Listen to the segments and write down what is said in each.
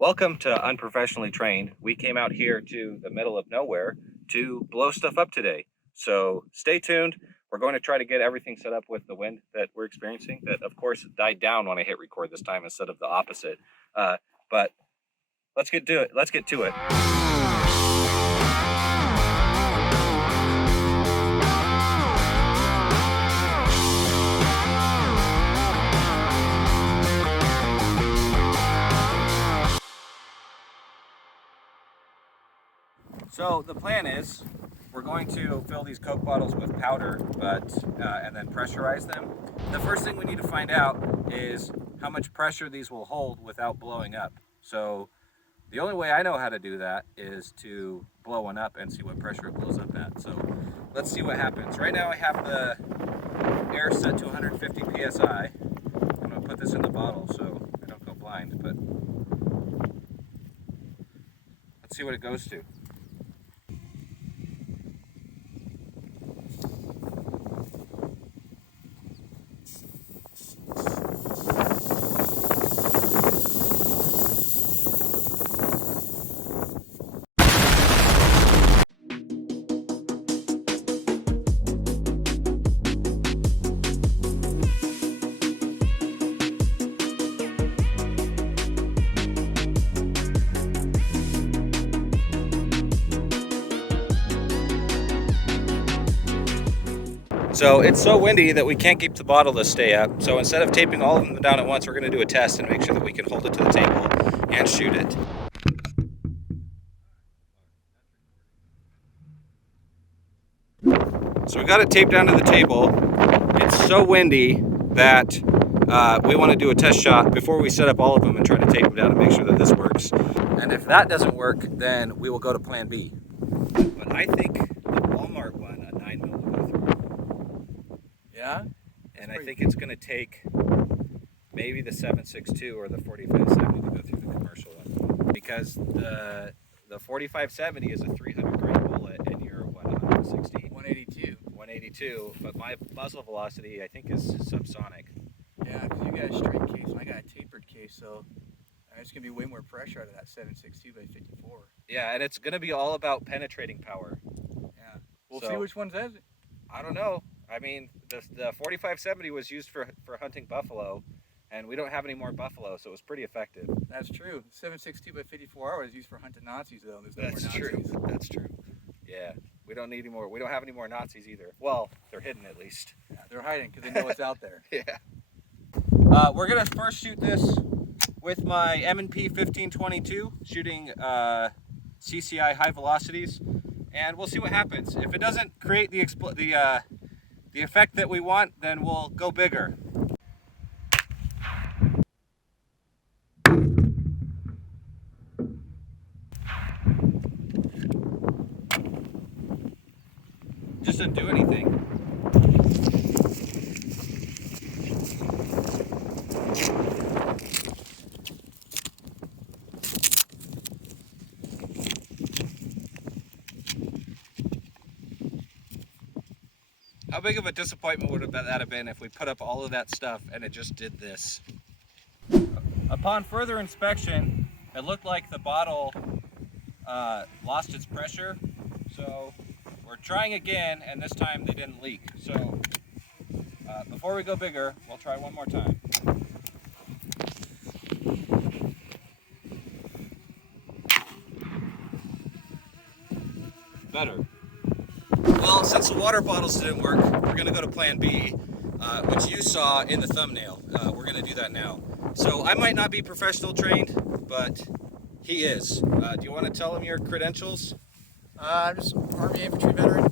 Welcome to Unprofessionally Trained. We came out here to the middle of nowhere to blow stuff up today. So stay tuned. We're going to try to get everything set up with the wind that we're experiencing. That, of course, died down when I hit record this time instead of the opposite. But let's get to it. Let's get to it. So the plan is we're going to fill these Coke bottles with powder, and then pressurize them. The first thing we need to find out is how much pressure these will hold without blowing up. So the only way I know how to do that is to blow one up and see what pressure it blows up at. So let's see what happens. Right now I have the air set to 150 psi. I'm going to put this in the bottle so I don't go blind, but let's see what it goes to. So it's so windy that we can't keep the bottle to stay up. So instead of taping all of them down at once, we're going to do a test and make sure that we can hold it to the table and shoot it. So we got it taped down to the table. It's so windy that we want to do a test shot before we set up all of them and try to tape them down and make sure that this works. And if that doesn't work, then we will go to plan B. But I think the Walmart one, a 9mm will go through. Yeah? And I think it's going to take maybe the 7.62 or the 4570 to go through the commercial one. Because the 4570 is a 300 grain bullet and you're, what, 160? 182. 182, but my muzzle velocity I think is subsonic. Yeah, because you got a straight case and I got a tapered case, so it's going to be way more pressure out of that 7.62 by 54. Yeah, and it's going to be all about penetrating power. Yeah. We'll see which one says it. I don't know. I mean, the 4570 was used for hunting buffalo, and we don't have any more buffalo, so it was pretty effective. That's true. 7.62 by 54 was used for hunting Nazis, though. There's no That's more Nazis. true. That's true. Yeah, we don't need any more. We don't have any more Nazis either. Well, they're hidden at least. Yeah, they're hiding because they know it's out there. Yeah. We're gonna first shoot this with my M&P 1522, shooting CCI high velocities, and we'll see what happens. If it doesn't create the effect that we want, then we'll go bigger. Just didn't do anything. How big of a disappointment would that have been if we put up all of that stuff and it just did this? Upon further inspection, it looked like the bottle lost its pressure. So we're trying again, and this time they didn't leak. So before we go bigger, we'll try one more time. Better. Well, since the water bottles didn't work, we're going to go to plan B, which you saw in the thumbnail. We're going to do that now. So I might not be professional trained, but he is. Do you want to tell him your credentials? I'm just an Army infantry veteran.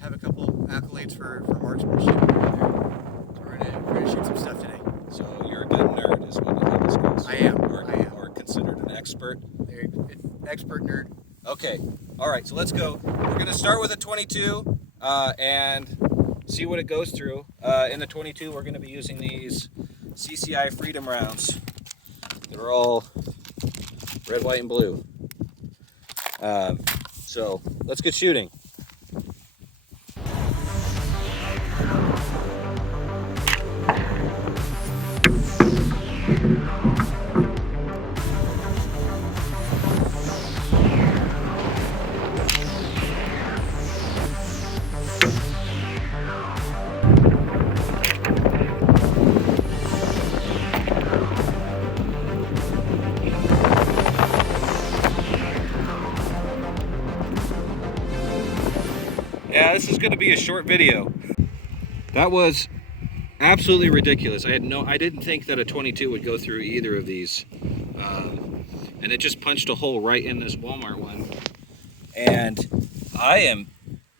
Have a couple accolades for marksmanship. So we're going to shoot some stuff today. So you're a gun nerd is what this goes. I am. Or considered an expert. Expert nerd. Okay. All right, so let's go. We're going to start with a 22 and see what it goes through. In the 22, we're going to be using these CCI Freedom rounds. They're all red, white, and blue. So let's get shooting. going to be a short video. That was absolutely ridiculous. I didn't think that a 22 would go through either of these. And it just punched a hole right in this Walmart one. And I am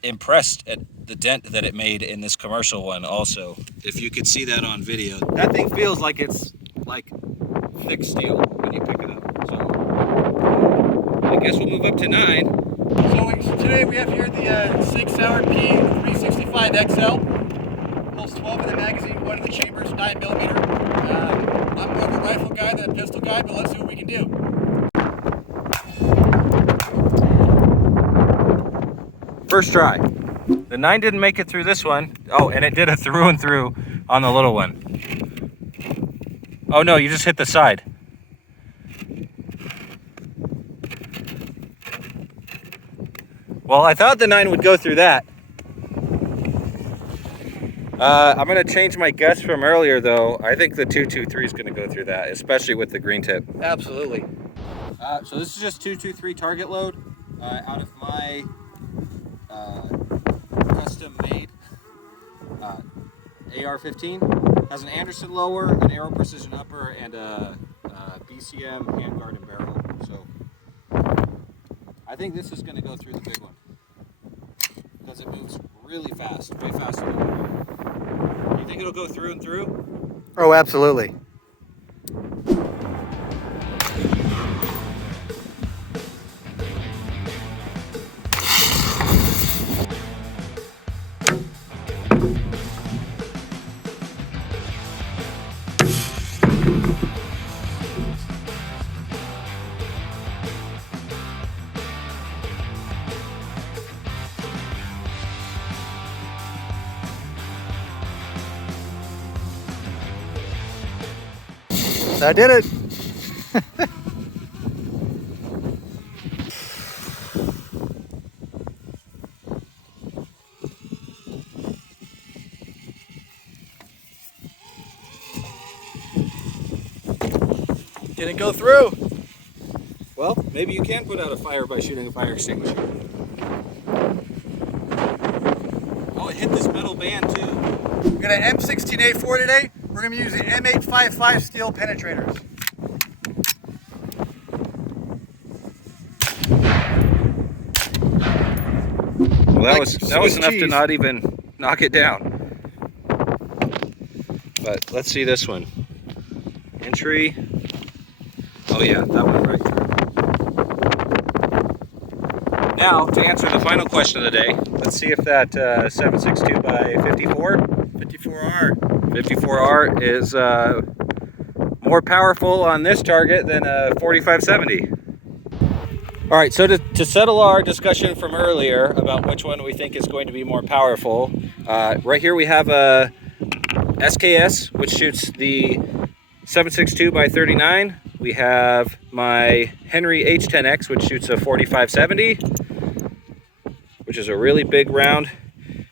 impressed at the dent that it made in this commercial one also. If you could see that on video. That thing feels like it's like thick steel when you pick it up. So I guess we'll move up to 9. So today we have here the Sig Sauer P365 XL. Holds 12 in the magazine, 1 in the chambers, 9mm. I'm more of a rifle guy than a pistol guy, but let's see what we can do. First try. The 9 didn't make it through this one. Oh, and it did a through and through on the little one. Oh no, you just hit the side. Well, I thought the 9 would go through that. I'm going to change my guess from earlier, though. I think the 223 is going to go through that, especially with the green tip. Absolutely. So this is just 223 target load out of my custom-made AR-15. Has an Anderson lower, an Aero Precision upper, and a BCM handguard and barrel. So I think this is going to go through the big one because it moves really fast, way faster than the one. You think it'll go through and through? Oh, absolutely. I did it. Didn't go through. Well, maybe you can put out a fire by shooting a fire extinguisher. Oh, it hit this metal band too. We got an M16A4 today. We're going to be using M855 steel penetrators. Well, that was enough to not even knock it down. But let's see this one. Entry. Oh yeah, that went right through. Now, to answer the final question of the day, let's see if that 7.62 by 54 54R. 54R is more powerful on this target than a 4570. All right, so to settle our discussion from earlier about which one we think is going to be more powerful, right here we have a SKS, which shoots the 7.62 by 39. We have my Henry H10X, which shoots a 4570, which is a really big round.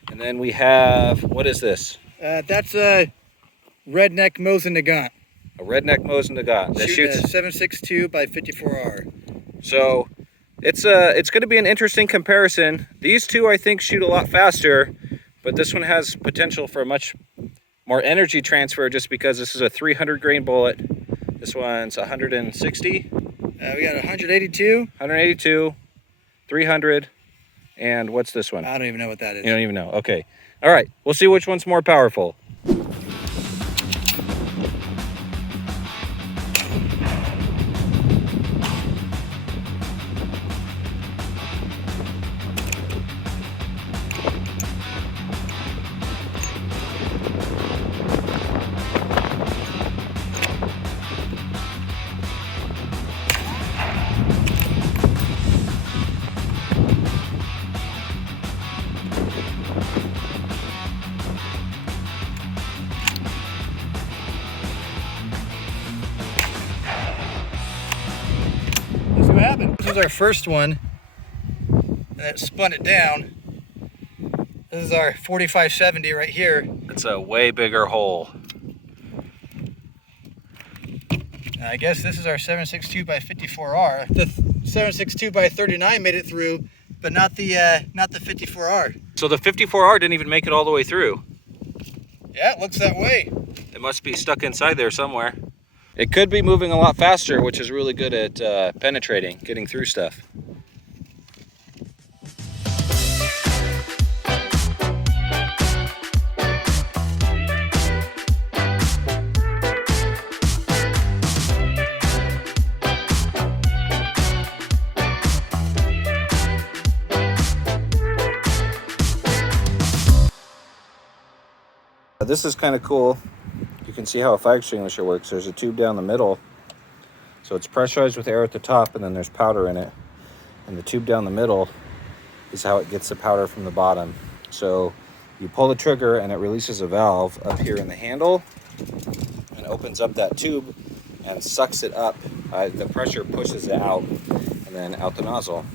And then we have, what is this? That's a Redneck Mosin Nagant. A Redneck Mosin Nagant that shoots a 7.62 by 54R. So it's going to be an interesting comparison. These two I think shoot a lot faster, but this one has potential for much more energy transfer just because this is a 300 grain bullet. This one's 160. We got 182. 182, 300, and what's this one? I don't even know what that is. You don't even know. Okay. All right. We'll see which one's more powerful. Happened. This is our first one, and it spun it down. This is our 4570 right here. It's a way bigger hole. I guess this is our 7.62 by 54R. The 7.62 by 39 made it through, but not the 54R. So the 54R didn't even make it all the way through. Yeah, it looks that way. It must be stuck inside there somewhere. It could be moving a lot faster, which is really good at penetrating, getting through stuff. This is kind of cool. You can see how a fire extinguisher works. There's a tube down the middle. So it's pressurized with air at the top, and then there's powder in it. And the tube down the middle is how it gets the powder from the bottom. So you pull the trigger and it releases a valve up here in the handle and opens up that tube and sucks it up. The pressure pushes it out and then out the nozzle.